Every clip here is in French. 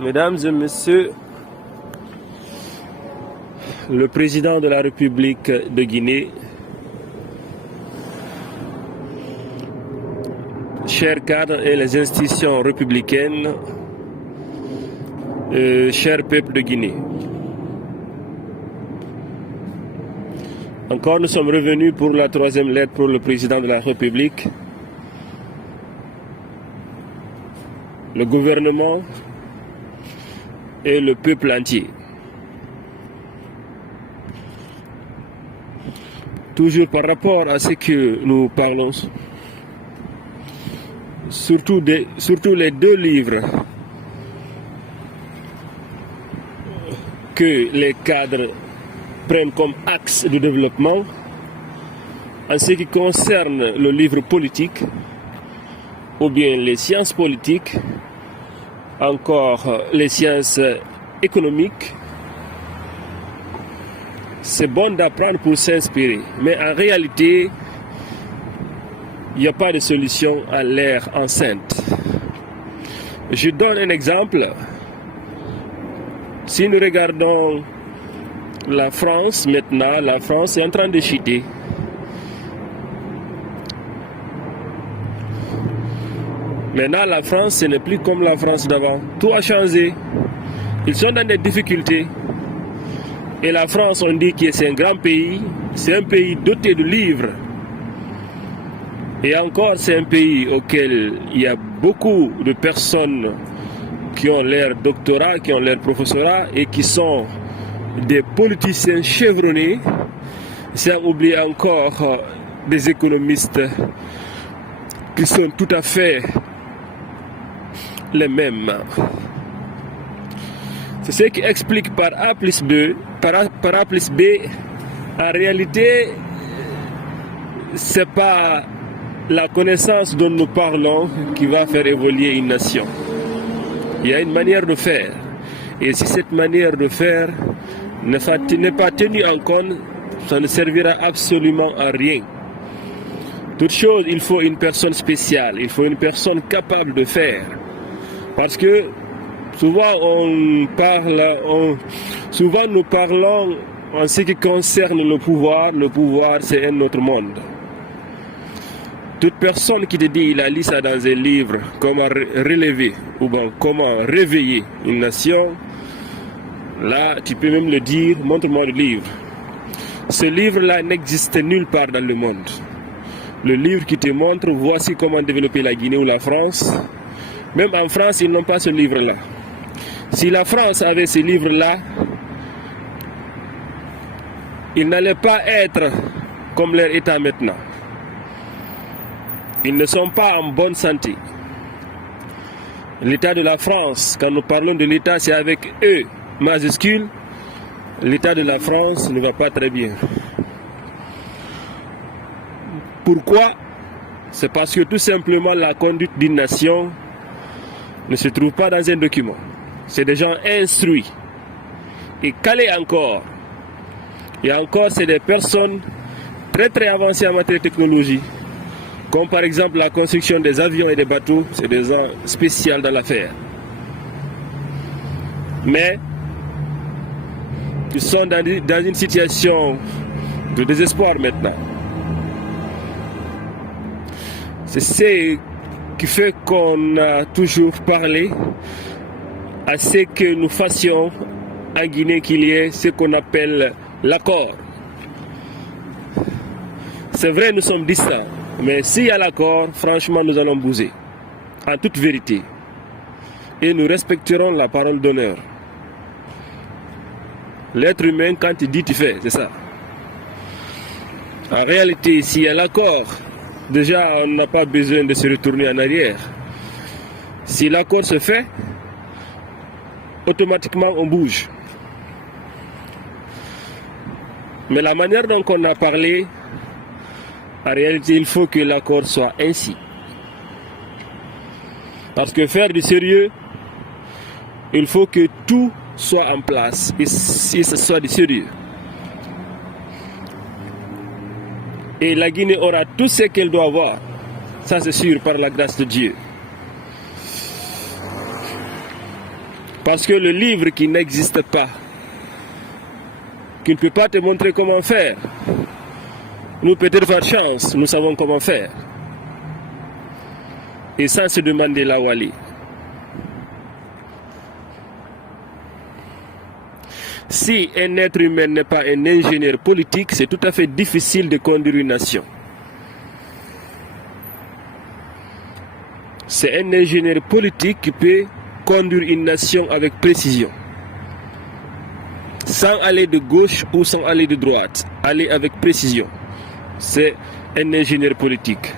Mesdames et messieurs, le président de la République de Guinée, chers cadres et les institutions républicaines, cher peuple de Guinée. Encore, nous sommes revenus pour la troisième lettre pour le président de la République. Le gouvernement et le peuple entier. Toujours par rapport à ce que nous parlons, surtout les deux livres que les cadres prennent comme axe de développement, en ce qui concerne le livre politique, ou bien les sciences politiques, encore les sciences économiques. C'est bon d'apprendre pour s'inspirer, mais en réalité, il n'y a pas de solution à l'ère enceinte. Je donne un exemple. Si nous regardons la France maintenant, la France est en train de chuter. Maintenant, la France, ce n'est plus comme la France d'avant. Tout a changé. Ils sont dans des difficultés. Et la France, on dit que c'est un grand pays. C'est un pays doté de livres. Et encore, c'est un pays auquel il y a beaucoup de personnes qui ont leur doctorat, qui ont leur professorat et qui sont des politiciens chevronnés. Sans oublier encore des économistes qui sont tout à fait les mêmes. C'est ce qui explique par A plus B, par A plus B, en réalité, c'est pas la connaissance dont nous parlons qui va faire évoluer une nation. Il y a une manière de faire. Et si cette manière de faire n'est pas tenue en compte, ça ne servira absolument à rien. Toute chose, il faut une personne spéciale, il faut une personne capable de faire. Parce que souvent nous parlons en ce qui concerne le pouvoir c'est un autre monde. Toute personne qui te dit il a lu ça dans un livre, comment relever ou bien comment réveiller une nation, là tu peux même le dire, montre-moi le livre. Ce livre-là n'existe nulle part dans le monde. Le livre qui te montre voici comment développer la Guinée ou la France. Même en France, ils n'ont pas ce livre-là. Si la France avait ce livre-là, ils n'allaient pas être comme leur état maintenant. Ils ne sont pas en bonne santé. L'état de la France, quand nous parlons de l'état, c'est avec E majuscule. L'état de la France ne va pas très bien. Pourquoi? C'est parce que tout simplement la conduite d'une nation ne se trouve pas dans un document. C'est des gens instruits et calés encore. Et encore, c'est des personnes très très avancées en matière de technologie, comme par exemple la construction des avions et des bateaux. C'est des gens spéciaux dans l'affaire. Mais ils sont dans une situation de désespoir maintenant. C'est ce qui fait qu'on a toujours parlé à ce que nous fassions en Guinée, qu'il y ait ce qu'on appelle l'accord. C'est vrai, nous sommes distants, mais s'il y a l'accord, franchement, nous allons bouger, en toute vérité. Et nous respecterons la parole d'honneur. L'être humain, quand il dit, tu fais, c'est ça. En réalité, s'il y a l'accord, déjà, on n'a pas besoin de se retourner en arrière. Si l'accord se fait, automatiquement on bouge. Mais la manière dont on a parlé, en réalité, il faut que l'accord soit ainsi. Parce que faire du sérieux, il faut que tout soit en place et si ce soit du sérieux. Et la Guinée aura tout ce qu'elle doit avoir. Ça c'est sûr par la grâce de Dieu. Parce que le livre qui n'existe pas, qui ne peut pas te montrer comment faire, nous peut-être par chance, nous savons comment faire. Et sans se demander là où aller. Si un être humain n'est pas un ingénieur politique, c'est tout à fait difficile de conduire une nation. C'est un ingénieur politique qui peut conduire une nation avec précision. Sans aller de gauche ou sans aller de droite. Aller avec précision. C'est un ingénieur politique.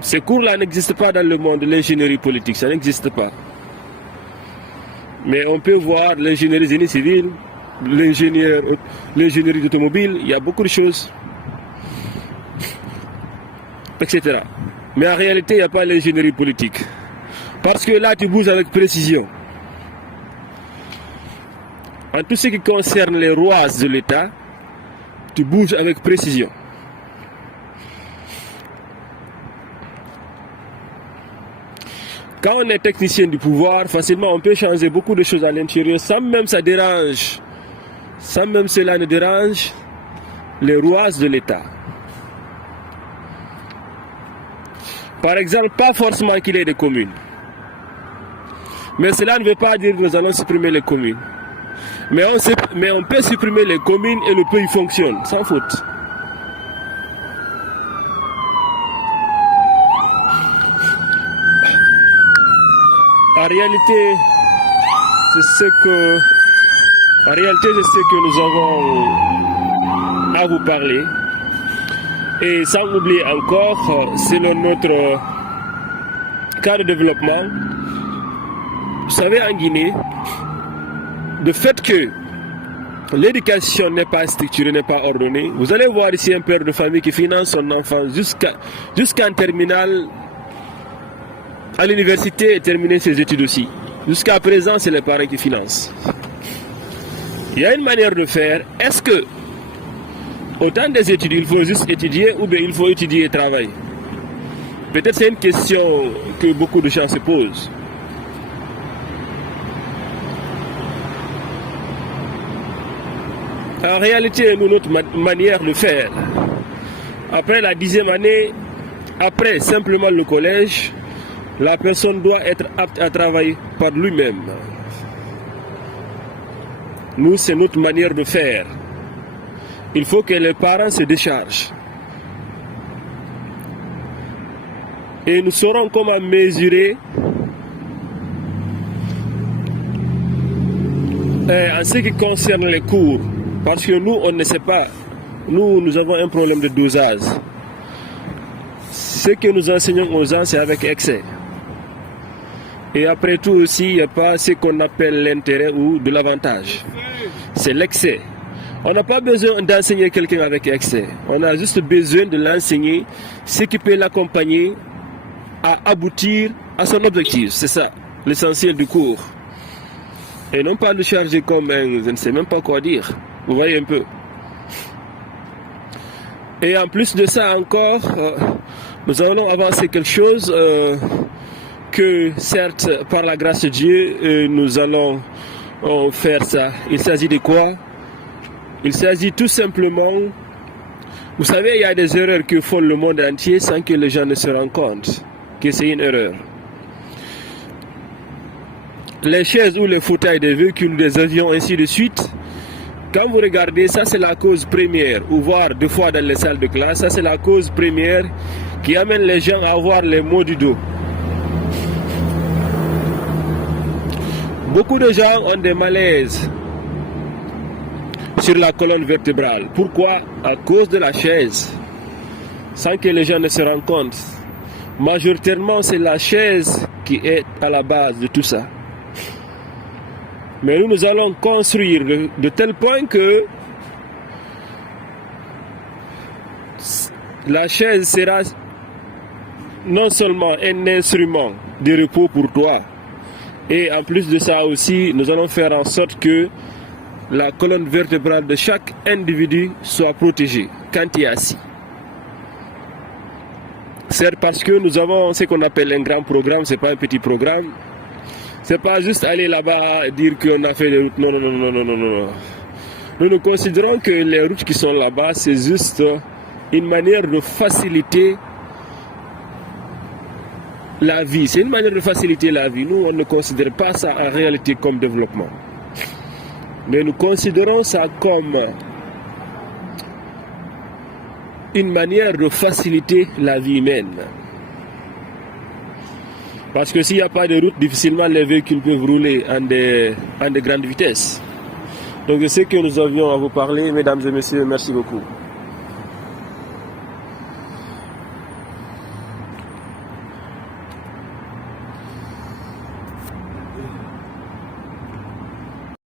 Ces cours-là n'existent pas dans le monde de l'ingénierie politique, ça n'existe pas. Mais on peut voir l'ingénierie génie civil, l'ingénierie d'automobile, il y a beaucoup de choses, etc. Mais en réalité, il n'y a pas l'ingénierie politique. Parce que là, tu bouges avec précision. En tout ce qui concerne les rouages de l'État, tu bouges avec précision. Quand on est technicien du pouvoir, facilement on peut changer beaucoup de choses à l'intérieur sans même ça dérange, sans même cela ne dérange les rouages de l'État. Par exemple, pas forcément qu'il y ait des communes. Mais cela ne veut pas dire que nous allons supprimer les communes. Mais on peut supprimer les communes et le pays fonctionne, sans faute. En réalité, c'est ce que nous avons à vous parler. Et sans oublier encore, selon notre cadre de développement, vous savez, en Guinée, le fait que l'éducation n'est pas structurée, n'est pas ordonnée, vous allez voir ici un père de famille qui finance son enfant jusqu'en terminale à l'université et terminer ses études aussi. Jusqu'à présent, c'est les parents qui financent. Il y a une manière de faire. Est-ce que, autant des études, il faut juste étudier ou bien il faut étudier et travailler? Peut-être c'est une question que beaucoup de gens se posent. En réalité, nous, notre manière de faire, après la 10e année, après simplement le collège, la personne doit être apte à travailler par lui-même. Nous, c'est notre manière de faire. Il faut que les parents se déchargent. Et nous saurons comment mesurer en ce qui concerne les cours. Parce que nous, on ne sait pas. Nous avons un problème de dosage. Ce que nous enseignons aux gens, c'est avec excès. Et après tout aussi, il n'y a pas ce qu'on appelle l'intérêt ou de l'avantage. C'est l'excès. On n'a pas besoin d'enseigner quelqu'un avec excès. On a juste besoin de l'enseigner, ce qui peut l'accompagner à aboutir à son objectif. C'est ça, l'essentiel du cours. Et non pas le charger comme un, je ne sais même pas quoi dire. Vous voyez un peu. Et en plus de ça encore, nous allons avancer quelque chose que certes, par la grâce de Dieu, nous allons faire ça. Il s'agit de quoi? Il s'agit tout simplement, vous savez, il y a des erreurs que font le monde entier sans que les gens ne se rendent compte que c'est une erreur. Les chaises ou les fauteuils des véhicules, des avions, ainsi de suite, quand vous regardez, ça c'est la cause première, ou voir deux fois dans les salles de classe, ça c'est la cause première qui amène les gens à avoir les maux du dos. Beaucoup de gens ont des malaises sur la colonne vertébrale. Pourquoi? À cause de la chaise. Sans que les gens ne se rendent compte. Majoritairement, c'est la chaise qui est à la base de tout ça. Mais nous allons construire de tel point que la chaise sera non seulement un instrument de repos pour toi, et en plus de ça aussi, nous allons faire en sorte que la colonne vertébrale de chaque individu soit protégée quand il est assis. C'est parce que nous avons ce qu'on appelle un grand programme, ce n'est pas un petit programme. C'est pas juste aller là-bas et dire qu'on a fait des routes. Non, non, non, non, non, non, non. Nous considérons que les routes qui sont là-bas, c'est juste une manière de faciliter la vie. C'est une manière de faciliter la vie. Nous, on ne considère pas ça en réalité comme développement. Mais nous considérons ça comme une manière de faciliter la vie humaine. Parce que s'il n'y a pas de route, difficilement les véhicules peuvent rouler en de grandes vitesses. Donc c'est ce que nous avions à vous parler, mesdames et messieurs. Merci beaucoup.